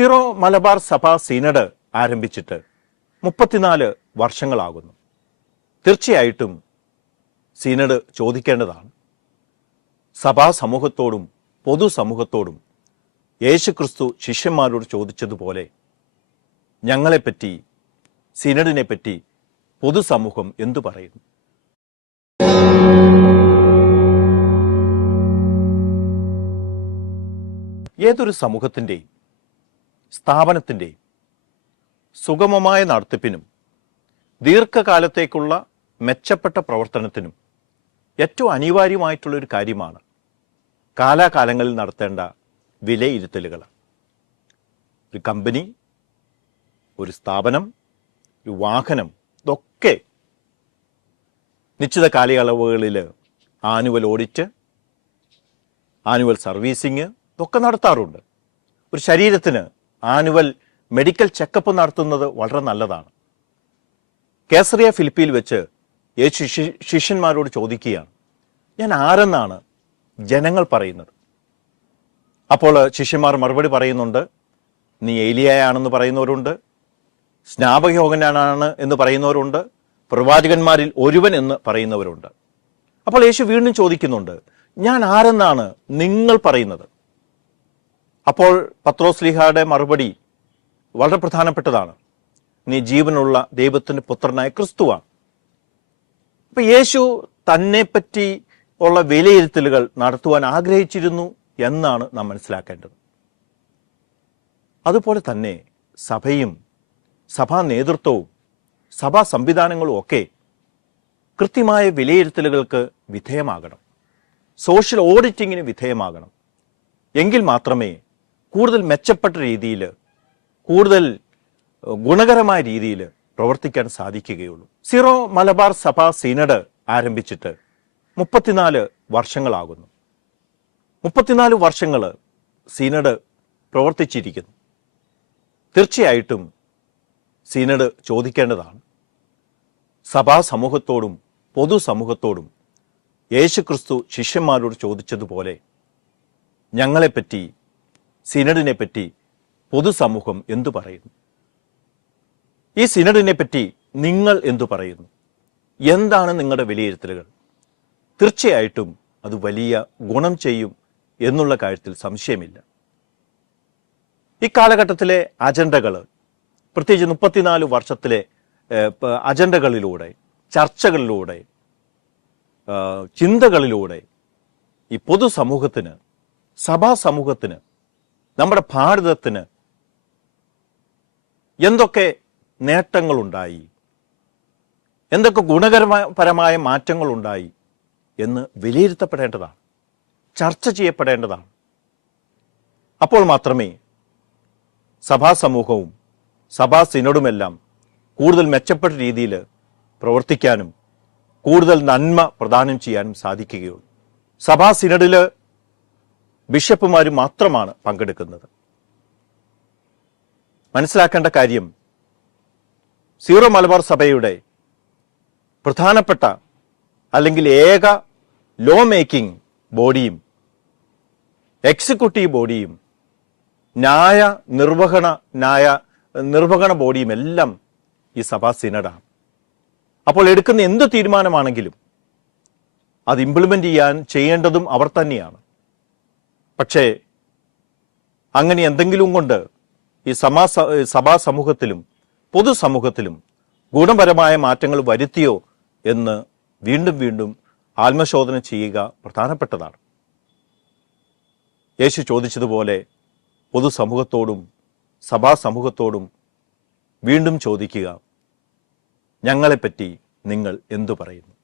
Syro Malabar സഭ synod ആരംഭിച്ചിട്ട് 34 വർഷങ്ങളാകുന്നു. തീർച്ചയായിട്ടും synod ചോദിക്കേണ്ടതാണ്. സഭാ സമൂഹത്തോടും പൊതുസമൂഹത്തോടും യേശുക്രിസ്തു ശിഷ്യന്മാരോട് ചോദിച്ചതുപോലെ ഞങ്ങളെപ്പറ്റി, സീനഡിനെപ്പറ്റി പൊതുസമൂഹം എന്തു പറയുന്നു? ഏതൊരു സമൂഹത്തിൻ്റെയും സ്ഥാപനത്തിൻ്റെയും സുഗമമായ നടത്തിപ്പിനും ദീർഘകാലത്തേക്കുള്ള മെച്ചപ്പെട്ട പ്രവർത്തനത്തിനും ഏറ്റവും അനിവാര്യമായിട്ടുള്ളൊരു കാര്യമാണ് കാലാകാലങ്ങളിൽ നടത്തേണ്ട വിലയിരുത്തലുകൾ. ഒരു കമ്പനി, ഒരു സ്ഥാപനം, ഒരു വാഹനം, ഇതൊക്കെ നിശ്ചിത കാലയളവുകളിൽ ആനുവൽ ഓഡിറ്റ്, ആനുവൽ സർവീസിങ് ഇതൊക്കെ നടത്താറുണ്ട്. ഒരു ശരീരത്തിന് ആനുവൽ മെഡിക്കൽ ചെക്കപ്പ് നടത്തുന്നത് വളരെ നല്ലതാണ്. കേസറിയ ഫിലിപ്പിയിൽ വെച്ച് യേശു ശിഷ്യന്മാരോട് ചോദിക്കുകയാണ്, ഞാൻ ആരെന്നാണ് ജനങ്ങൾ പറയുന്നത്? അപ്പോൾ ശിഷ്യന്മാർ മറുപടി പറയുന്നുണ്ട്, നീ ഏലിയായാണെന്ന് പറയുന്നവരുണ്ട്, സ്നാപകയോഹന്നാനാണ് എന്ന് പറയുന്നവരുണ്ട്, പ്രവാചകന്മാരിൽ ഒരുവൻ എന്ന് പറയുന്നവരുണ്ട്. അപ്പോൾ യേശു വീണ്ടും ചോദിക്കുന്നുണ്ട്, ഞാൻ ആരെന്നാണ് നിങ്ങൾ പറയുന്നത്? അപ്പോൾ പത്രോസ്ലീഹയുടെ മറുപടി വളരെ പ്രധാനപ്പെട്ടതാണ്, നീ ജീവനുള്ള ദൈവത്തിൻ്റെ പുത്രനായ ക്രിസ്തുവാണ്. അപ്പൊ യേശു തന്നെപ്പറ്റി ഉള്ള വിലയിരുത്തലുകൾ നടത്തുവാൻ ആഗ്രഹിച്ചിരുന്നു എന്നാണ് നാം മനസ്സിലാക്കേണ്ടത്. അതുപോലെ തന്നെ സഭയും സഭാ നേതൃത്വവും സഭാ സംവിധാനങ്ങളും ഒക്കെ കൃത്യമായ വിലയിരുത്തലുകൾക്ക് വിധേയമാകണം, സോഷ്യൽ ഓഡിറ്റിങ്ങിന് വിധേയമാകണം. എങ്കിൽ മാത്രമേ കൂടുതൽ മെച്ചപ്പെട്ട രീതിയിൽ, കൂടുതൽ ഗുണകരമായ രീതിയിൽ പ്രവർത്തിക്കാൻ സാധിക്കുകയുള്ളൂ. സിറോ മലബാർ സഭ സീനഡ് ആരംഭിച്ചിട്ട് 34 വർഷങ്ങളാകുന്നു. 34 വർഷങ്ങൾ സീനഡ് പ്രവർത്തിച്ചിരിക്കുന്നു. തീർച്ചയായിട്ടും സീനഡ് ചോദിക്കേണ്ടതാണ്. സഭാ സമൂഹത്തോടും പൊതുസമൂഹത്തോടും യേശുക്രിസ്തു ശിഷ്യന്മാരോട് ചോദിച്ചതുപോലെ ഞങ്ങളെപ്പറ്റി, സീനഡിനെപ്പറ്റി പൊതുസമൂഹം എന്തു പറയുന്നു? ഈ സിനഡിനെപ്പറ്റി നിങ്ങൾ എന്തു പറയുന്നു? എന്താണ് നിങ്ങളുടെ വിലയിരുത്തലുകൾ? തീർച്ചയായിട്ടും അത് വലിയ ഗുണം ചെയ്യും എന്നുള്ള കാര്യത്തിൽ സംശയമില്ല. ഈ കാലഘട്ടത്തിലെ അജണ്ടകൾ, പ്രത്യേകിച്ച് 34 വർഷത്തിലെ അജണ്ടകളിലൂടെ, ചർച്ചകളിലൂടെ, ചിന്തകളിലൂടെ ഈ പൊതുസമൂഹത്തിന്, സഭാ സമൂഹത്തിന്, നമ്മുടെ ഭാരതത്തിന് എന്തൊക്കെ നേട്ടങ്ങളുണ്ടായി, എന്തൊക്കെ ഗുണകരപരമായ മാറ്റങ്ങളുണ്ടായി എന്ന് വിലയിരുത്തപ്പെടേണ്ടതാണ്, ചർച്ച ചെയ്യപ്പെടേണ്ടതാണ്. അപ്പോൾ മാത്രമേ സഭാ സമൂഹവും സഭാ സിനഡുമെല്ലാം കൂടുതൽ മെച്ചപ്പെട്ട രീതിയിൽ പ്രവർത്തിക്കാനും കൂടുതൽ നന്മ പ്രദാനം ചെയ്യാനും സാധിക്കുകയുള്ളൂ. സഭാ സിനഡിൽ ബിഷപ്പുമാർ മാത്രമാണ് പങ്കെടുക്കുന്നത്. മനസ്സിലാക്കേണ്ട കാര്യം, സീറോ മലബാർ സഭയുടെ പ്രധാനപ്പെട്ട അല്ലെങ്കിൽ ഏക ലോ മേക്കിംഗ് ബോഡിയും എക്സിക്യൂട്ടീവ് ബോഡിയും നിർവഹണ ബോഡിയും എല്ലാം ഈ സഭാ സിനഡാണ്. അപ്പോൾ എടുക്കുന്ന എന്ത് തീരുമാനമാണെങ്കിലും അത് ഇംപ്ലിമെന്റ് ചെയ്യേണ്ടതും അവർ തന്നെയാണ്. പക്ഷേ അങ്ങനെ എന്തെങ്കിലും കൊണ്ട് ഈ സഭാ സമൂഹത്തിലും പൊതുസമൂഹത്തിലും ഗുണപരമായ മാറ്റങ്ങൾ വരുത്തിയോ എന്ന് വീണ്ടും വീണ്ടും ആത്മശോധന ചെയ്യുക പ്രധാനപ്പെട്ടതാണ്. യേശു ചോദിച്ചതുപോലെ പൊതുസമൂഹത്തോടും സഭാ സമൂഹത്തോടും വീണ്ടും ചോദിക്കുക, ഞങ്ങളെപ്പറ്റി നിങ്ങൾ എന്തു പറയുന്നു?